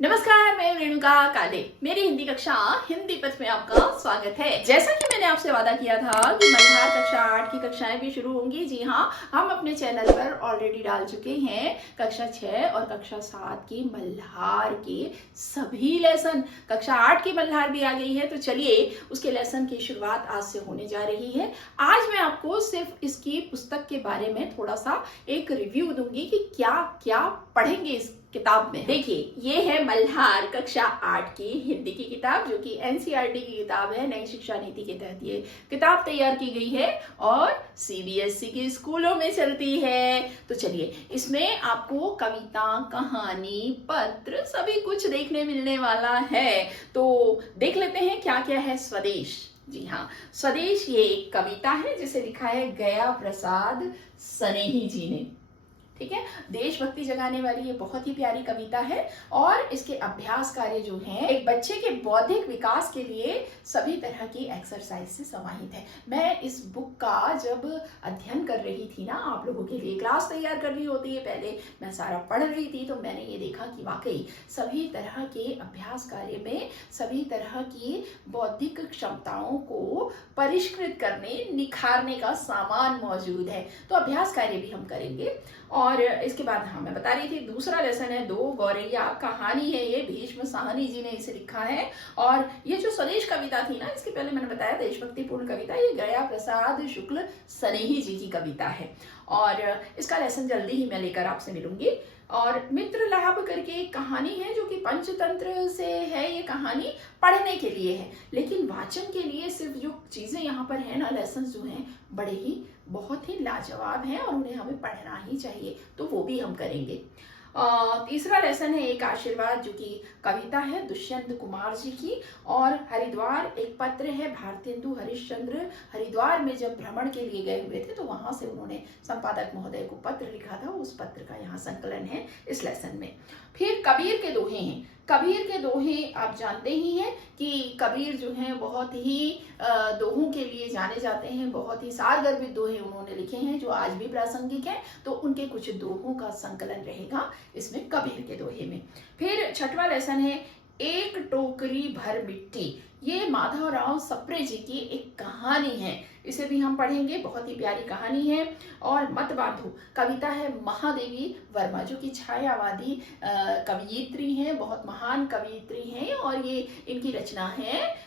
नमस्कार, मैं रेणुका काले। मेरी हिंदी कक्षा हिंदी पथ में आपका स्वागत है। जैसा कि मैंने आपसे वादा किया था कि मल्हार कक्षा 8 की कक्षाएं भी शुरू होंगी। जी हाँ, हम अपने चैनल पर ऑलरेडी डाल चुके हैं कक्षा 6 और कक्षा 7 की मल्हार के सभी लेसन। कक्षा 8 की मल्हार भी आ गई है, तो चलिए उसके लेसन की शुरुआत आज से होने जा रही है। आज मैं आपको सिर्फ इसकी पुस्तक के बारे में थोड़ा सा एक रिव्यू दूंगी कि क्या क्या पढ़ेंगे इस किताब में। देखिए, ये है मल्हार कक्षा 8 की हिंदी की किताब, जो कि एनसीईआरटी की किताब है। नई शिक्षा नीति के तहत ये किताब तैयार की गई है और सीबीएसई के स्कूलों में चलती है। तो चलिए, इसमें आपको कविता, कहानी, पत्र सभी कुछ देखने मिलने वाला है। तो देख लेते हैं क्या क्या है। स्वदेश, जी हाँ, स्वदेश ये एक कविता है जिसे लिखा है गया प्रसाद सनेही जी ने। ठीक है, देशभक्ति जगाने वाली ये बहुत ही प्यारी कविता है और इसके अभ्यास कार्य जो हैं एक बच्चे के बौद्धिक विकास के लिए सभी तरह की एक्सरसाइज से समाहित है। मैं इस बुक का जब अध्ययन कर रही थी ना, आप लोगों के लिए क्लास तैयार कर रही होती है, पहले मैं सारा पढ़ रही थी, तो मैंने ये देखा कि वाकई सभी तरह के अभ्यास कार्य में सभी तरह की बौद्धिक क्षमताओं को परिष्कृत करने, निखारने का सामान मौजूद है। तो अभ्यास कार्य भी हम करेंगे। और इसके बाद मैं बता रही थी, दूसरा लेसन है दो गौरैया। कहानी है ये, भीष्म साहनी जी ने इसे लिखा है। और ये जो स्वदेश कविता थी ना, इसके पहले मैंने बताया देशभक्ति पूर्ण कविता, ये गया प्रसाद शुक्ल सनेही जी की कविता है। और इसका लेसन जल्दी ही मैं लेकर आपसे मिलूंगी। और मित्र लाभ करके एक कहानी है जो कि पंचतंत्र से है। ये कहानी पढ़ने के लिए है, लेकिन वाचन के लिए सिर्फ जो चीजें यहाँ पर है ना, लेसन जो हैं बड़े ही बहुत ही लाजवाब हैं और उन्हें हमें पढ़ना ही चाहिए, तो वो भी हम करेंगे। तीसरा लेसन है एक आशीर्वाद, जो कि कविता है दुष्यंत कुमार जी की। और हरिद्वार एक पत्र है, भारतेंदु हरिश्चंद्र हरिद्वार में जब भ्रमण के लिए गए हुए थे, तो वहां से उन्होंने संपादक महोदय को पत्र लिखा था। उस पत्र का यहाँ संकलन है इस लेसन में। फिर कबीर के दोहे हैं। कबीर के दोहे आप जानते ही हैं कि कबीर जो हैं बहुत ही दोहों के लिए जाने जाते हैं। बहुत ही सारगर्भित दोहे उन्होंने लिखे हैं जो आज भी प्रासंगिक हैं। तो उनके कुछ दोहों का संकलन रहेगा इसमें कबीर के दोहे में। फिर छठवां लेसन है एक टोकरी भर मिट्टी। ये माधवराव सप्रे जी की एक कहानी है, इसे भी हम पढ़ेंगे। बहुत ही प्यारी कहानी है। और मत बांधो कविता है महादेवी वर्मा, जो कि छायावादी कवियत्री हैं, बहुत महान कवियत्री हैं। और ये इनकी रचना है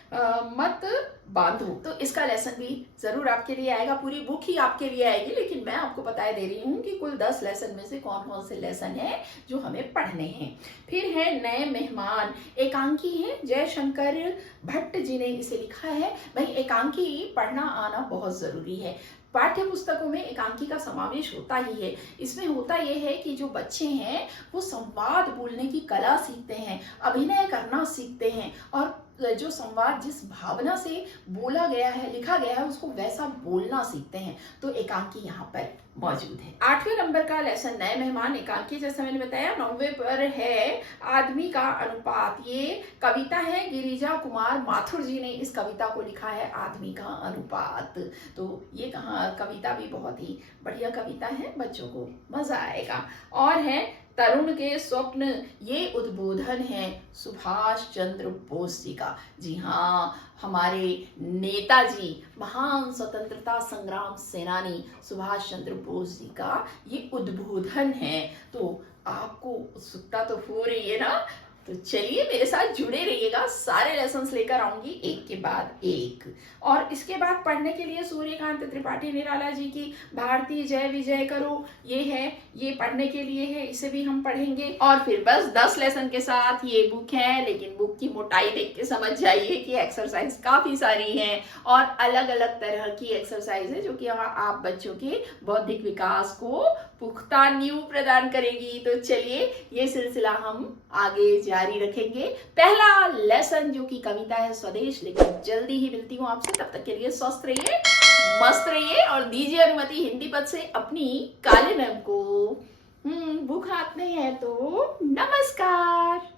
मत बांधो। तो इसका लेसन भी जरूर आपके लिए आएगा। पूरी बुक ही आपके लिए आएगी, लेकिन मैं आपको बता दे रही हूँ कि कुल 10 लेसन में से कौन कौन से लेसन है जो हमें पढ़ने हैं। फिर है नए मेहमान। एकांकी है, जयशंकर भट्ट जी ने इसे लिखा है। भाई, एकांकी पढ़ना आना बहुत जरूरी है। पाठ्य पुस्तकों में एकांकी का समावेश होता ही है। इसमें होता यह है कि जो बच्चे हैं वो संवाद बोलने की कला सीखते हैं, अभिनय करना सीखते हैं, और जो संवाद जिस भावना से बोला गया है, लिखा गया है, उसको वैसा बोलना सीखते हैं। तो एकांकी यहाँ पर मौजूद है। 8वें नंबर का लेसन नए मेहमान एकांकी, जैसा मैंने बताया। 9वें पर है आदमी का अनुपात। ये कविता है गिरिजा कुमार माथुर जी ने इस कविता को लिखा है, आदमी का अनुपात। तो ये कविता भी बहुत ही बढ़िया कविता है, बच्चों को मजा आएगा। और है तरुण के स्वप्न। ये उद्बोधन है सुभाष चंद्र बोस जी का। जी हाँ, हमारे नेताजी, महान स्वतंत्रता संग्राम सेनानी सुभाष चंद्र बोस जी का ये उद्बोधन है। तो आपको उत्सुकता तो हो रही है ना, तो चलिए मेरे साथ जुड़े रहिएगा। सारे लेसन्स लेकर आऊंगी एक के बाद एक। और इसके बाद पढ़ने के लिए सूर्यकांत त्रिपाठी निराला जी की भारती जय विजय करो, ये है, ये पढ़ने के लिए है, इसे भी हम पढ़ेंगे। और फिर बस 10 लेसन के साथ ये बुक है, लेकिन बुक की मोटाई देख के समझ जाइए कि एक्सरसाइज काफी सारी हैं और अलग अलग तरह की एक्सरसाइज है, जो कि आप बच्चों के बौद्धिक विकास को पुख्ता नींव प्रदान करेगी। तो चलिए ये सिलसिला हम आगे जारी रखेंगे। पहला लेसन जो कि कविता है स्वदेश, लेकिन जल्दी ही मिलती हूँ आपसे। तब तक के लिए स्वस्थ रहिए, मस्त रहिए और दीजिए अनुमति हिंदी पद से अपनी काले मैम को। बुक हाथ में है तो नमस्कार।